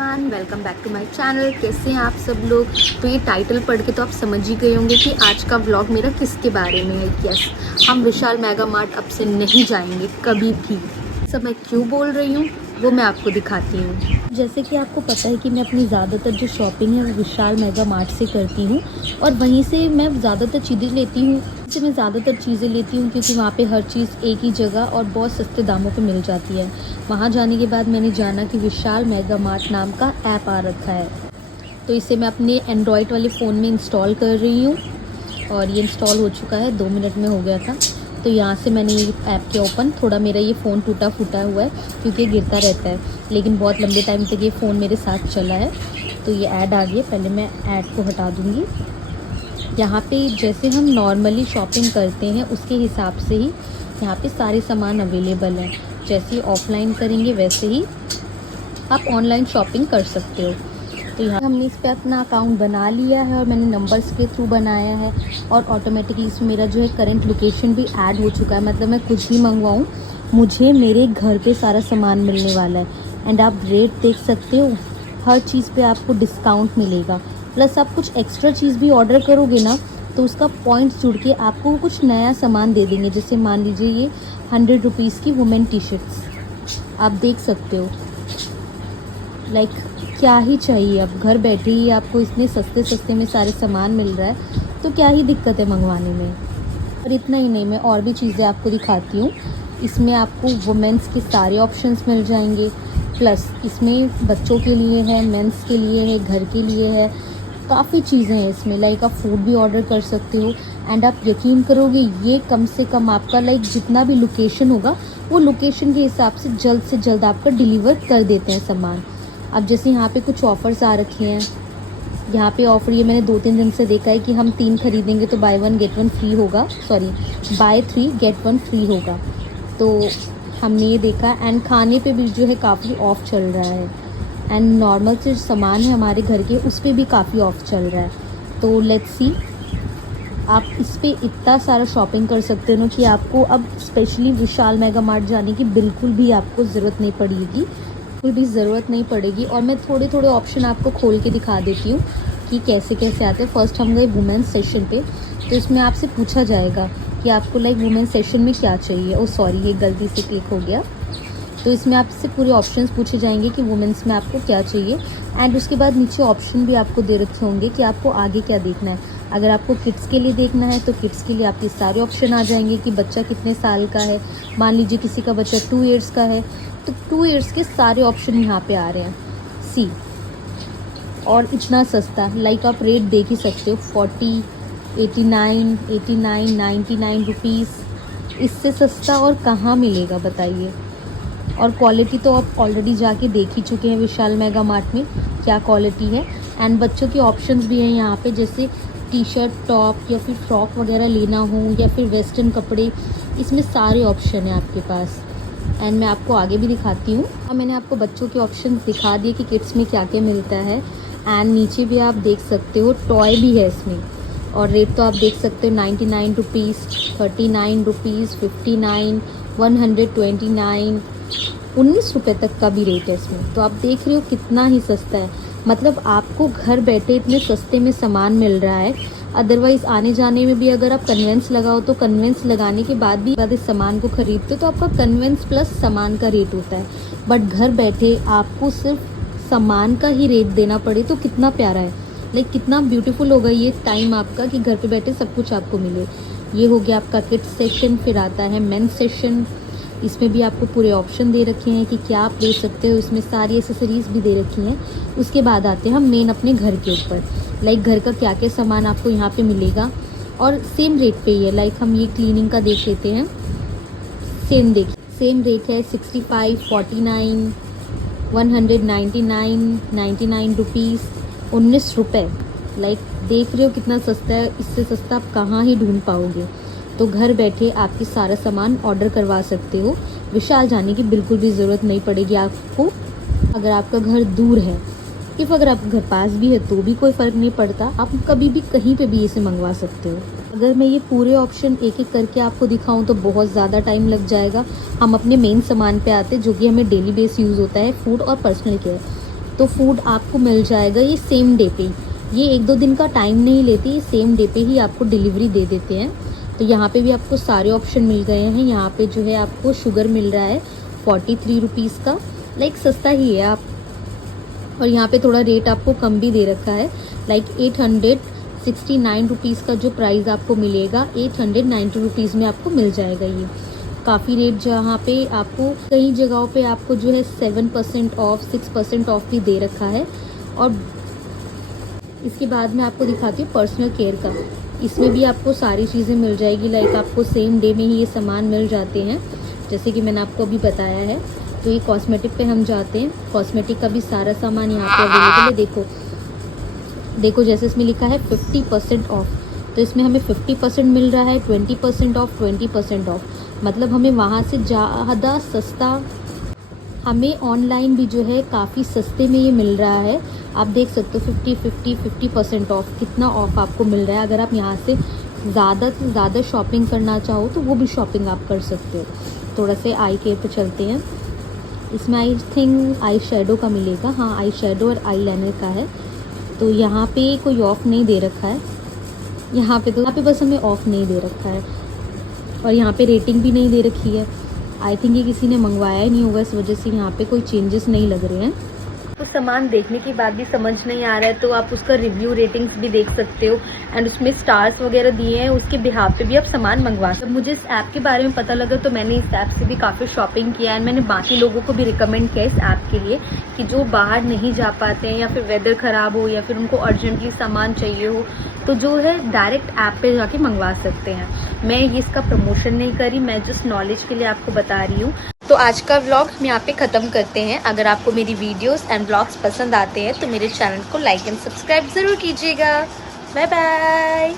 Everyone, welcome back to my channel. कैसे हैं आप सब लोग। तो ये टाइटल पढ़ के तो आप समझ ही गए होंगे कि आज का व्लॉग मेरा किसके बारे में है। यस, हम विशाल मेगा मार्ट अब से नहीं जाएंगे कभी भी। सब मैं क्यों बोल रही हूँ वो मैं आपको दिखाती हूँ। जैसे कि आपको पता है कि मैं अपनी ज़्यादातर जो शॉपिंग है वो विशाल मेगा मार्ट से करती हूँ और वहीं से मैं ज़्यादातर चीज़ें लेती हूँ। से मैं ज़्यादातर चीज़ें लेती हूँ क्योंकि वहाँ पे हर चीज़ एक ही जगह और बहुत सस्ते दामों पे मिल जाती है। वहाँ जाने के बाद मैंने जाना कि विशाल मेगा मार्ट नाम का ऐप आ रखा है, तो इसे मैं अपने एंड्रॉयड वाले फ़ोन में इंस्टॉल कर रही हूँ और ये इंस्टॉल हो चुका है, 2 मिनट में हो गया था। तो यहाँ से मैंने ये ऐप के ओपन, थोड़ा मेरा ये फ़ोन टूटा फूटा हुआ है क्योंकि गिरता रहता है, लेकिन बहुत लंबे टाइम तक ये फ़ोन मेरे साथ चला है। तो ये ऐड आ गई, पहले मैं ऐड को हटा दूँगी। यहाँ पे जैसे हम नॉर्मली शॉपिंग करते हैं उसके हिसाब से ही यहाँ पे सारे सामान अवेलेबल हैं। जैसे ऑफलाइन करेंगे वैसे ही आप ऑनलाइन शॉपिंग कर सकते हो। तो यहाँ हमने इस पर अपना अकाउंट बना लिया है और मैंने नंबर्स के थ्रू बनाया है और ऑटोमेटिकली इसमें मेरा जो है करंट लोकेशन भी ऐड हो चुका है। मतलब मैं कुछ भी मंगवाऊँ मुझे मेरे घर पे सारा सामान मिलने वाला है। एंड आप रेट देख सकते हो, हर चीज़ पे आपको डिस्काउंट मिलेगा। प्लस आप कुछ एक्स्ट्रा चीज़ भी ऑर्डर करोगे ना तो उसका पॉइंट्स जुड़ के आपको कुछ नया सामान दे देंगे। जैसे मान लीजिए ये 100 रुपीज़ की वुमेन टी शर्ट्स आप देख सकते हो। लाइक क्या ही चाहिए, अब घर बैठे ही आपको इतने सस्ते सस्ते में सारे सामान मिल रहा है तो क्या ही दिक्कत है मंगवाने में। और इतना ही नहीं, मैं और भी चीज़ें आपको दिखाती हूँ। इसमें आपको वुमेंस के सारे ऑप्शंस मिल जाएंगे, प्लस इसमें बच्चों के लिए है, मेंस के लिए है, घर के लिए है, काफ़ी चीज़ें हैं इसमें। लाइक आप फूड भी ऑर्डर कर सकते हो। एंड आप यकीन करोगे ये कम से कम आपका लाइक जितना भी लोकेशन होगा वो लोकेशन के हिसाब से जल्द आपका डिलीवर कर देते हैं सामान। अब जैसे यहाँ पे कुछ ऑफ़र्स आ रखे हैं, यहाँ पे ऑफ़र ये मैंने 2-3 दिन से देखा है कि हम 3 खरीदेंगे तो बाय 1 गेट 1 फ्री होगा, सॉरी बाय 3 गेट 1 फ्री होगा। तो हमने ये देखा। एंड खाने पे भी जो है काफ़ी ऑफ चल रहा है। एंड नॉर्मल से सामान है हमारे घर के उस पर भी काफ़ी ऑफ चल रहा है। तो लेट्स सी, आप इस पर इतना सारा शॉपिंग कर सकते हो कि आपको अब स्पेशली विशाल मेगा मार्ट जाने की बिल्कुल भी आपको ज़रूरत नहीं पड़ेगी, बिल्कुल भी ज़रूरत नहीं पड़ेगी। और मैं थोड़े थोड़े ऑप्शन आपको खोल के दिखा देती हूँ कि कैसे कैसे आते हैं। फर्स्ट हम गए वुमेन्स सेक्शन पे, तो इसमें आपसे पूछा जाएगा कि आपको लाइक वुमेन्स सेक्शन में क्या चाहिए। ओ सॉरी, ये गलती से क्लिक हो गया। तो इसमें आपसे पूरे ऑप्शंस पूछे जाएंगे कि वुमेंस में आपको क्या चाहिए। एंड उसके बाद नीचे ऑप्शन भी आपको दे रखे होंगे कि आपको आगे क्या देखना है। अगर आपको किड्स के लिए देखना है तो किड्स के लिए आपके सारे ऑप्शन आ जाएंगे कि बच्चा कितने साल का है। मान लीजिए किसी का बच्चा 2 इयर्स का है तो 2 इयर्स के सारे ऑप्शन यहाँ पे आ रहे हैं। सी, और इतना सस्ता, लाइक आप रेट देख ही सकते हो, 40, 89, 89, 99 रुपीज़। इससे सस्ता और कहाँ मिलेगा बताइए। और क्वालिटी तो आप ऑलरेडी जाके देख ही चुके हैं विशाल मेगा मार्ट में क्या क्वालिटी है। एंड बच्चों के ऑप्शंस भी हैं यहाँ पे, जैसे टी शर्ट, टॉप या फिर फ्रॉक वगैरह लेना हो या फिर वेस्टर्न कपड़े, इसमें सारे ऑप्शन हैं आपके पास। एंड मैं आपको आगे भी दिखाती हूँ। अब मैंने आपको बच्चों के ऑप्शन दिखा दिए कि किड्स में क्या क्या मिलता है। एंड नीचे भी आप देख सकते हो टॉय भी है इसमें, और रेट तो आप देख सकते हो 99 रुपीज़, 39 रुपीज़, 59, 129, 19 रुपये तक का भी रेट है इसमें। तो आप देख रहे हो कितना ही सस्ता है। मतलब आपको घर बैठे इतने सस्ते में सामान मिल रहा है। अदरवाइज़ आने जाने में भी अगर आप कन्वेंस लगाओ तो कन्वेंस लगाने के बाद भी इस सामान को खरीदते हो तो आपका कन्वेंस प्लस सामान का रेट होता है। बट घर बैठे आपको सिर्फ सामान का ही रेट देना पड़े तो कितना प्यारा है। लाइक कितना ब्यूटीफुल होगा ये टाइम आपका कि घर पे बैठे सब कुछ आपको मिले। ये हो गया आपका किड्स सेक्शन। फिर आता है मेंस सेक्शन। इसमें भी आपको पूरे ऑप्शन दे रखे हैं कि क्या आप ले सकते हो। इसमें सारी एसेसरीज़ भी दे रखी हैं। उसके बाद आते हैं हम मेन अपने घर के ऊपर, लाइक घर का क्या क्या सामान आपको यहाँ पे मिलेगा और सेम रेट पे ही है। लाइक हम ये क्लीनिंग का देख लेते हैं, सेम रेट है 65, 49, 199, 99 रुपीज़, 19 रुपये। लाइक देख रहे हो कितना सस्ता है, इससे सस्ता आप कहाँ ही ढूंढ पाओगे। तो घर बैठे आपकी सारा सामान ऑर्डर करवा सकते हो। विशाल जाने की बिल्कुल भी ज़रूरत नहीं पड़ेगी आपको। अगर आपका घर दूर है, अगर आपका घर पास भी है तो भी कोई फ़र्क नहीं पड़ता, आप कभी भी कहीं पे भी इसे मंगवा सकते हो। अगर मैं ये पूरे ऑप्शन एक एक करके आपको दिखाऊं तो बहुत ज़्यादा टाइम लग जाएगा। हम अपने मेन सामान पे आते हैं जो कि हमें डेली बेस यूज़ होता है, फूड और पर्सनल केयर। तो फूड आपको मिल जाएगा ये सेम डे पे ही। ये 1-2 दिन का टाइम नहीं लेती, ये सेम डे पे ही आपको डिलीवरी दे देते हैं। तो यहाँ पे भी आपको सारे ऑप्शन मिल गए हैं। यहाँ पे जो है आपको शुगर मिल रहा है 43 रुपीज़ का, लाइक सस्ता ही है आप। और यहाँ पे थोड़ा रेट आपको कम भी दे रखा है, लाइक 869 रुपीज़ का जो प्राइस आपको मिलेगा 890 रुपीज़ में आपको मिल जाएगा ये। काफ़ी रेट जहाँ पे आपको कई जगहों पे आपको जो है 7% ऑफ 6% ऑफ भी दे रखा है। और इसके बाद में आपको दिखाती हूँ पर्सनल केयर का। इसमें भी आपको सारी चीज़ें मिल जाएगी, लाइक आपको सेम डे में ही ये सामान मिल जाते हैं, जैसे कि मैंने आपको अभी बताया है। तो ये कॉस्मेटिक पे हम जाते हैं। कॉस्मेटिक का भी सारा सामान यहाँ पे अवेलेबल है। देखो जैसे इसमें लिखा है 50% ऑफ, तो इसमें हमें 50% मिल रहा है, 20% ऑफ, 20% ऑफ। मतलब हमें वहाँ से ज़्यादा सस्ता, हमें ऑनलाइन भी जो है काफ़ी सस्ते में ये मिल रहा है। आप देख सकते हो 50% ऑफ, कितना ऑफ आपको मिल रहा है। अगर आप यहाँ से ज़्यादा से ज़्यादा शॉपिंग करना चाहो तो वो भी शॉपिंग आप कर सकते हो। थोड़ा से आई केयर पे चलते हैं। इसमें आई थिंक आई शेडो का मिलेगा, हाँ आई शेडो और आई लाइनर का है। तो यहाँ पे कोई ऑफ़ नहीं दे रखा है, यहाँ पे बस हमें ऑफ़ नहीं दे रखा है। और यहाँ पे रेटिंग भी नहीं दे रखी है। आई थिंक ये किसी ने मंगवाया ही नहीं होगा, इस वजह से यहाँ पे कोई चेंजेस नहीं लग रहे हैं। तो सामान देखने के बाद भी समझ नहीं आ रहा है तो आप उसका रिव्यू रेटिंग्स भी देख सकते हो, एंड उसमें स्टार्स वगैरह दिए हैं, उसके बिहाफ पे भी आप सामान मंगवा सकते हो। मुझे इस ऐप के बारे में पता लगा तो मैंने इस ऐप से भी काफ़ी शॉपिंग किया, एंड मैंने बाकी लोगों को भी रिकमेंड किया इस ऐप के लिए कि जो बाहर नहीं जा पाते हैं या फिर वेदर ख़राब हो या फिर उनको अर्जेंटली सामान चाहिए हो तो जो है डायरेक्ट ऐप पे जाके मंगवा सकते हैं। मैं ये इसका प्रमोशन नहीं करी, मैं जस्ट नॉलेज के लिए आपको बता रही हूँ। तो आज का व्लॉग हम यहाँ पे ख़त्म करते हैं। अगर आपको मेरी वीडियोस एंड व्लॉग्स पसंद आते हैं तो मेरे चैनल को लाइक एंड सब्सक्राइब ज़रूर कीजिएगा। Bye bye.